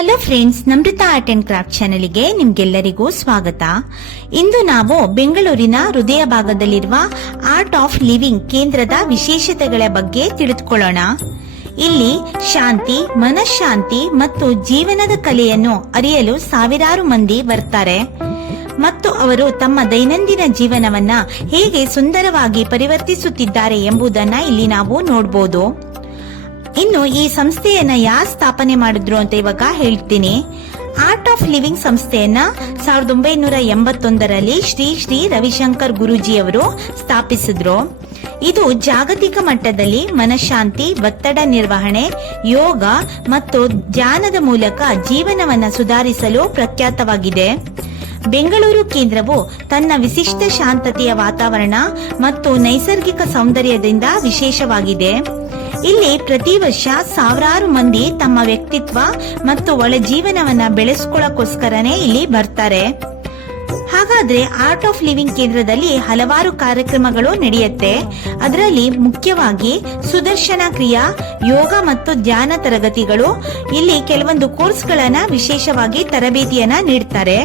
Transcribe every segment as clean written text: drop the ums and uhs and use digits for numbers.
Hello friends, Namrata art and craft ಚಾನೆಲ್ಗೆ ನಿಮ್ಗೆಲ್ಲರಿಗೂ ಸ್ವಾಗತ. ಇಂದು ನಾವು ಬೆಂಗಳೂರಿನ ಹೃದಯ ಭಾಗದಲ್ಲಿರುವ ಆರ್ಟ್ ಆಫ್ ಲಿವಿಂಗ್ ಕೇಂದ್ರದ ವಿಶೇಷತೆಗಳ ಬಗ್ಗೆ ತಿಳಿದುಕೊಳ್ಳೋಣ. ಇಲ್ಲಿ ಶಾಂತಿ, ಮನಃಶಾಂತಿ ಮತ್ತು ಜೀವನದ ಕಲೆಯನ್ನು ಅರಿಯಲು ಸಾವಿರಾರು ಮಂದಿ ಬರ್ತಾರೆ ಮತ್ತು ಅವರು ತಮ್ಮ ದೈನಂದಿನ ಜೀವನವನ್ನ ಹೇಗೆ ಸುಂದರವಾಗಿ ಪರಿವರ್ತಿಸುತ್ತಿದ್ದಾರೆ ಎಂಬುದನ್ನ ಇಲ್ಲಿ ನಾವು ನೋಡಬಹುದು. ಇನ್ನು ಈ ಸಂಸ್ಥೆಯನ್ನ ಯಾರು ಸ್ಥಾಪನೆ ಮಾಡಿದ್ರು ಅಂತ ಇವಾಗ ಹೇಳ್ತೀನಿ. ಆರ್ಟ್ ಆಫ್ ಲಿವಿಂಗ್ ಸಂಸ್ಥೆಯನ್ನ 1981ರಲ್ಲಿ ಶ್ರೀ ರವಿಶಂಕರ್ ಗುರೂಜಿಯವರು ಸ್ಥಾಪಿಸಿದ್ರು. ಇದು ಜಾಗತಿಕ ಮಟ್ಟದಲ್ಲಿ ಮನಃಶಾಂತಿ, ಒತ್ತಡ ನಿರ್ವಹಣೆ, ಯೋಗ ಮತ್ತು ಧ್ಯಾನದ ಮೂಲಕ ಜೀವನವನ್ನ ಸುಧಾರಿಸಲು ಪ್ರಖ್ಯಾತವಾಗಿದೆ. ಬೆಂಗಳೂರು ಕೇಂದ್ರವು ತನ್ನ ವಿಶಿಷ್ಟ ಶಾಂತತೆಯ ವಾತಾವರಣ ಮತ್ತು ನೈಸರ್ಗಿಕ ಸೌಂದರ್ಯದಿಂದ ವಿಶೇಷವಾಗಿದೆ. ಇಲ್ಲಿ ಪ್ರತಿ ವರ್ಷ ಸಾವಿರಾರು ಮಂದಿ ತಮ್ಮ ವ್ಯಕ್ತಿತ್ವ ಮತ್ತು ಒಳ ಜೀವನವನ್ನ ಬೆಳೆಸ್ಕೊಳ್ಳೋಕೋಸ್ಕರನೇ ಇಲ್ಲಿ ಬರ್ತಾರೆ. ಹಾಗಾದ್ರೆ ಆರ್ಟ್ ಆಫ್ ಲಿವಿಂಗ್ ಕೇಂದ್ರದಲ್ಲಿ ಹಲವಾರು ಕಾರ್ಯಕ್ರಮಗಳು ನಡೆಯುತ್ತೆ. ಅದರಲ್ಲಿ ಮುಖ್ಯವಾಗಿ ಸುದರ್ಶನ ಕ್ರಿಯಾ, ಯೋಗ ಮತ್ತು ಧ್ಯಾನ ತರಗತಿಗಳು. ಇಲ್ಲಿ ಕೆಲವೊಂದು ಕೋರ್ಸ್ಗಳನ್ನ ವಿಶೇಷವಾಗಿ ತರಬೇತಿಯನ್ನ ನೀಡ್ತಾರೆ.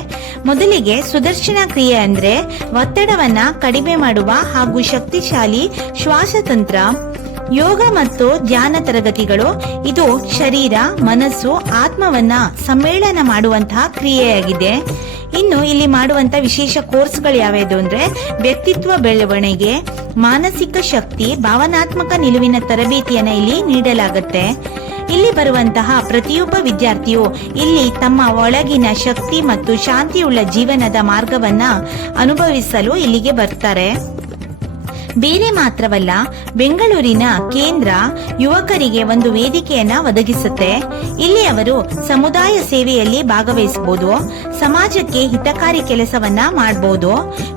ಮೊದಲಿಗೆ ಸುದರ್ಶನ ಕ್ರಿಯೆ ಅಂದ್ರೆ ಒತ್ತಡವನ್ನ ಕಡಿಮೆ ಮಾಡುವ ಹಾಗೂ ಶಕ್ತಿಶಾಲಿ ಶ್ವಾಸತಂತ್ರ. ಯೋಗ ಮತ್ತು ಧ್ಯಾನ ತರಗತಿಗಳು ಇದು ಶರೀರ, ಮನಸ್ಸು, ಆತ್ಮವನ್ನ ಸಮ್ಮೇಳನ ಮಾಡುವಂತಹ ಕ್ರಿಯೆಯಾಗಿದೆ. ಇನ್ನು ಇಲ್ಲಿ ಮಾಡುವಂತ ವಿಶೇಷ ಕೋರ್ಸ್ಗಳು ಯಾವ್ಯಾವುದು ಅಂದ್ರೆ ವ್ಯಕ್ತಿತ್ವ ಬೆಳವಣಿಗೆ, ಮಾನಸಿಕ ಶಕ್ತಿ, ಭಾವನಾತ್ಮಕ ನಿಲುವಿನ ತರಬೇತಿಯನ್ನ ಇಲ್ಲಿ ನೀಡಲಾಗುತ್ತೆ. ಇಲ್ಲಿ ಬರುವಂತಹ ಪ್ರತಿಯೊಬ್ಬ ವಿದ್ಯಾರ್ಥಿಯು ಇಲ್ಲಿ ತಮ್ಮ ಒಳಗಿನ ಶಕ್ತಿ ಮತ್ತು ಶಾಂತಿಯುಳ್ಳ ಜೀವನದ ಮಾರ್ಗವನ್ನ ಅನುಭವಿಸಲು ಇಲ್ಲಿಗೆ ಬರ್ತಾರೆ. ಬೇರೆ ಮಾತ್ರವಲ್ಲ, ಬೆಂಗಳೂರಿನ ಕೇಂದ್ರ ಯುವಕರಿಗೆ ಒಂದು ವೇದಿಕೆಯನ್ನ ಒದಗಿಸುತ್ತೆ. ಇಲ್ಲಿ ಅವರು ಸಮುದಾಯ ಸೇವೆಯಲ್ಲಿ ಭಾಗವಹಿಸಬಹುದು, ಸಮಾಜಕ್ಕೆ ಹಿತಕಾರಿ ಕೆಲಸವನ್ನ ಮಾಡಬಹುದು.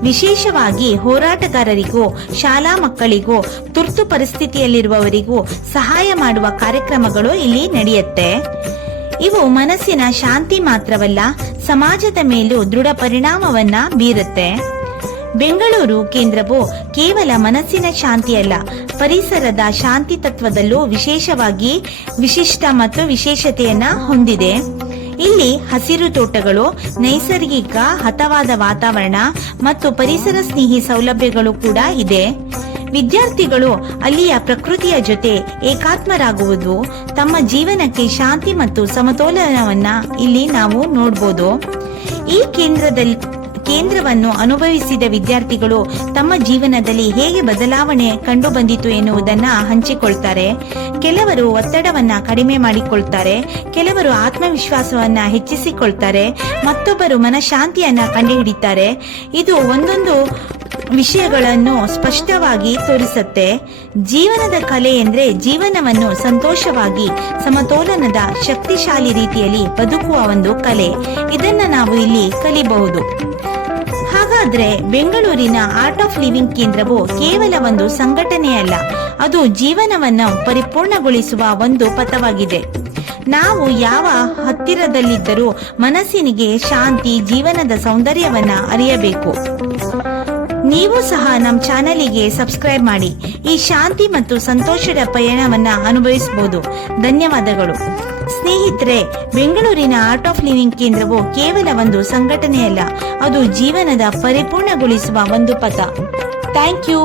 ವಿಶೇಷವಾಗಿ ಹೋರಾಟಗಾರರಿಗೂ, ಶಾಲಾ ಮಕ್ಕಳಿಗೂ, ತುರ್ತು ಪರಿಸ್ಥಿತಿಯಲ್ಲಿರುವವರಿಗೂ ಸಹಾಯ ಮಾಡುವ ಕಾರ್ಯಕ್ರಮಗಳು ಇಲ್ಲಿ ನಡೆಯುತ್ತೆ. ಇವು ಮನಸ್ಸಿನ ಶಾಂತಿ ಮಾತ್ರವಲ್ಲ, ಸಮಾಜದ ಮೇಲೂ ದೃಢ ಪರಿಣಾಮವನ್ನ ಬೀರುತ್ತೆ. ಬೆಂಗಳೂರು ಕೇಂದ್ರವು ಕೇವಲ ಮನಸ್ಸಿನ ಶಾಂತಿಯಲ್ಲ, ಪರಿಸರದ ಶಾಂತಿ ತತ್ವದಲ್ಲೂ ವಿಶೇಷವಾಗಿ ವಿಶಿಷ್ಟ ಮತ್ತು ವಿಶೇಷತೆಯನ್ನ ಹೊಂದಿದೆ. ಇಲ್ಲಿ ಹಸಿರು ತೋಟಗಳು, ನೈಸರ್ಗಿಕ ಹತವಾದ ವಾತಾವರಣ ಮತ್ತು ಪರಿಸರ ಸ್ನೇಹಿ ಸೌಲಭ್ಯಗಳು ಕೂಡ ಇದೆ. ವಿದ್ಯಾರ್ಥಿಗಳು ಅಲ್ಲಿಯ ಪ್ರಕೃತಿಯ ಜೊತೆ ಏಕಾತ್ಮರಾಗುವುದು, ತಮ್ಮ ಜೀವನಕ್ಕೆ ಶಾಂತಿ ಮತ್ತು ಸಮತೋಲನವನ್ನ ಇಲ್ಲಿ ನಾವು ನೋಡಬಹುದು. ಈ ಕೇಂದ್ರವನ್ನು ಅನುಭವಿಸಿದ ವಿದ್ಯಾರ್ಥಿಗಳು ತಮ್ಮ ಜೀವನದಲ್ಲಿ ಹೇಗೆ ಬದಲಾವಣೆ ಕಂಡು ಬಂದಿತು ಎನ್ನುವುದನ್ನ ಹಂಚಿಕೊಳ್ತಾರೆ. ಕೆಲವರು ಒತ್ತಡವನ್ನ ಕಡಿಮೆ ಮಾಡಿಕೊಳ್ತಾರೆ, ಕೆಲವರು ಆತ್ಮವಿಶ್ವಾಸವನ್ನ ಹೆಚ್ಚಿಸಿಕೊಳ್ತಾರೆ, ಮತ್ತೊಬ್ಬರು ಮನಃಶಾಂತಿಯನ್ನ ಕಂಡುಹಿಡಿತಾರೆ. ಇದು ಒಂದೊಂದು ವಿಷಯಗಳನ್ನು ಸ್ಪಷ್ಟವಾಗಿ ತೋರಿಸುತ್ತೆ. ಜೀವನದ ಕಲೆ ಎಂದ್ರೆ ಜೀವನವನ್ನು ಸಂತೋಷವಾಗಿ, ಸಮತೋಲನದ, ಶಕ್ತಿಶಾಲಿ ರೀತಿಯಲ್ಲಿ ಬದುಕುವ ಒಂದು ಕಲೆ. ಇದನ್ನ ನಾವು ಇಲ್ಲಿ ಕಲಿಬಹುದು. ಹಾಗಾದ್ರೆ ಬೆಂಗಳೂರಿನ ಆರ್ಟ್ ಆಫ್ ಲಿವಿಂಗ್ ಕೇಂದ್ರವು ಕೇವಲ ಒಂದು ಸಂಘಟನೆಯಲ್ಲ, ಅದು ಜೀವನವನ್ನು ಪರಿಪೂರ್ಣಗೊಳಿಸುವ ಒಂದು ಪಥವಾಗಿದೆ. ನಾವು ಯಾವ ಹತ್ತಿರದಲ್ಲಿದ್ದರೂ ಮನಸ್ಸಿನಿಗೆ ಶಾಂತಿ, ಜೀವನದ ಸೌಂದರ್ಯವನ್ನ ಅರಿಯಬೇಕು. ನೀವು ಸಹ ನಮ್ಮ ಚಾನೆಲಿಗೆ ಸಬ್ಸ್ಕ್ರೈಬ್ ಮಾಡಿ ಈ ಶಾಂತಿ ಮತ್ತು ಸಂತೋಷದ ಪಯಣವನ್ನ ಅನುಭವಿಸಬಹುದು. ಧನ್ಯವಾದಗಳು ಸ್ನೇಹಿತರೆ. ಬೆಂಗಳೂರಿನ ಆರ್ಟ್ ಆಫ್ ಲಿವಿಂಗ್ ಕೇಂದ್ರವು ಕೇವಲ ಒಂದು ಸಂಘಟನೆಯಲ್ಲ, ಅದು ಜೀವನದ ಪರಿಪೂರ್ಣಗೊಳಿಸುವ ಒಂದು ಪಥ. Thank you.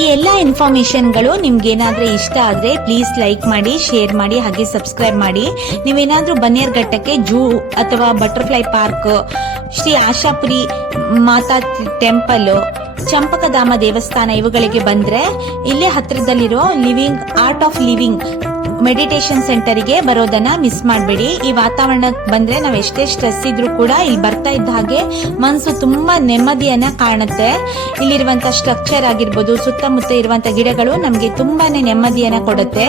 ಈ ಎಲ್ಲ ಇನ್ಫಾರ್ಮೇಶನ್ಗಳು ನಿಮ್ಗೆ ಏನಾದ್ರೂ ಇಷ್ಟ ಆದ್ರೆ ಪ್ಲೀಸ್ ಲೈಕ್ ಮಾಡಿ, ಶೇರ್ ಮಾಡಿ, ಹಾಗೆ ಸಬ್ಸ್ಕ್ರೈಬ್ ಮಾಡಿ. ನೀವೇನಾದ್ರೂ ಬನ್ನೇರ್ಘಟ್ಟಕ್ಕೆ ಜೂ ಅಥವಾ ಬಟರ್ಫ್ಲೈ ಪಾರ್ಕ್, ಶ್ರೀ ಆಶಾಪುರಿ ಮಾತಾ ಟೆಂಪಲ್, ಚಂಪಕಧಾಮ ದೇವಸ್ಥಾನ ಇವುಗಳಿಗೆ ಬಂದ್ರೆ ಇಲ್ಲೇ ಹತ್ತಿರದಲ್ಲಿರೋ ಆರ್ಟ್ ಆಫ್ ಲಿವಿಂಗ್ ಮೆಡಿಟೇಷನ್ ಸೆಂಟರ್ಗೆ ಬರೋದನ್ನ ಮಿಸ್ ಮಾಡಬೇಡಿ. ಈ ವಾತಾವರಣಕ್ಕೆ ಬಂದ್ರೆ ನಾವ್ ಎಷ್ಟೇ ಸ್ಟ್ರೆಸ್ ಇದ್ರೂ ಕೂಡ ಇಲ್ಲಿ ಬರ್ತಾ ಇದ್ದ ಹಾಗೆ ಮನಸ್ಸು ತುಂಬಾ ನೆಮ್ಮದಿಯನ್ನ ಕಾಣುತ್ತೆ. ಇಲ್ಲಿರುವಂತ ಸ್ಟ್ರಕ್ಚರ್ ಆಗಿರ್ಬೋದು, ಸುತ್ತಮುತ್ತ ಇರುವಂತ ಗಿಡಗಳು ನಮ್ಗೆ ತುಂಬಾನೇ ನೆಮ್ಮದಿಯನ್ನ ಕೊಡುತ್ತೆ.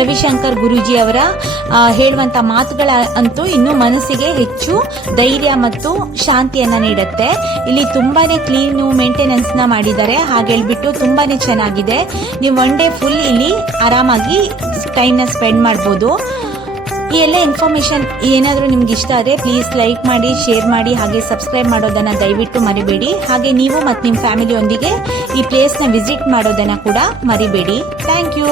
ರವಿಶಂಕರ್ ಗುರೂಜಿ ಅವರ ಹೇಳುವಂತ ಮಾತುಗಳ ಅಂತೂ ಇನ್ನು ಮನಸ್ಸಿಗೆ ಹೆಚ್ಚು ಧೈರ್ಯ ಮತ್ತು ಶಾಂತಿಯನ್ನ ನೀಡುತ್ತೆ. ಇಲ್ಲಿ ತುಂಬಾನೇ ಕ್ಲೀನ್ ಮೇಂಟೆನೆನ್ಸ್ ನ ಮಾಡಿದ್ದಾರೆ. ಹಾಗೆ ಹೇಳ್ಬಿಟ್ಟು ತುಂಬಾನೇ ಚೆನ್ನಾಗಿದೆ. ನೀವು ಒನ್ ಡೇ ಫುಲ್ ಇಲ್ಲಿ ಆರಾಮಾಗಿ ಟೈಮ್ ನ ಸ್ಪೆಂಡ್ ಮಾಡಬಹುದು. ಈ ಎಲ್ಲ ಇನ್ಫಾರ್ಮೇಶನ್ ಏನಾದರೂ ನಿಮ್ಗೆ ಇಷ್ಟ ಆದರೆ ಪ್ಲೀಸ್ ಲೈಕ್ ಮಾಡಿ, ಶೇರ್ ಮಾಡಿ, ಹಾಗೆ ಸಬ್ಸ್ಕ್ರೈಬ್ ಮಾಡೋದನ್ನ ದಯವಿಟ್ಟು ಮರಿಬೇಡಿ. ಹಾಗೆ ನೀವು ಮತ್ತು ನಿಮ್ಮ ಫ್ಯಾಮಿಲಿಯೊಂದಿಗೆ ಈ ಪ್ಲೇಸ್ನ ವಿಸಿಟ್ ಮಾಡೋದನ್ನ ಕೂಡ ಮರಿಬೇಡಿ. Thank you.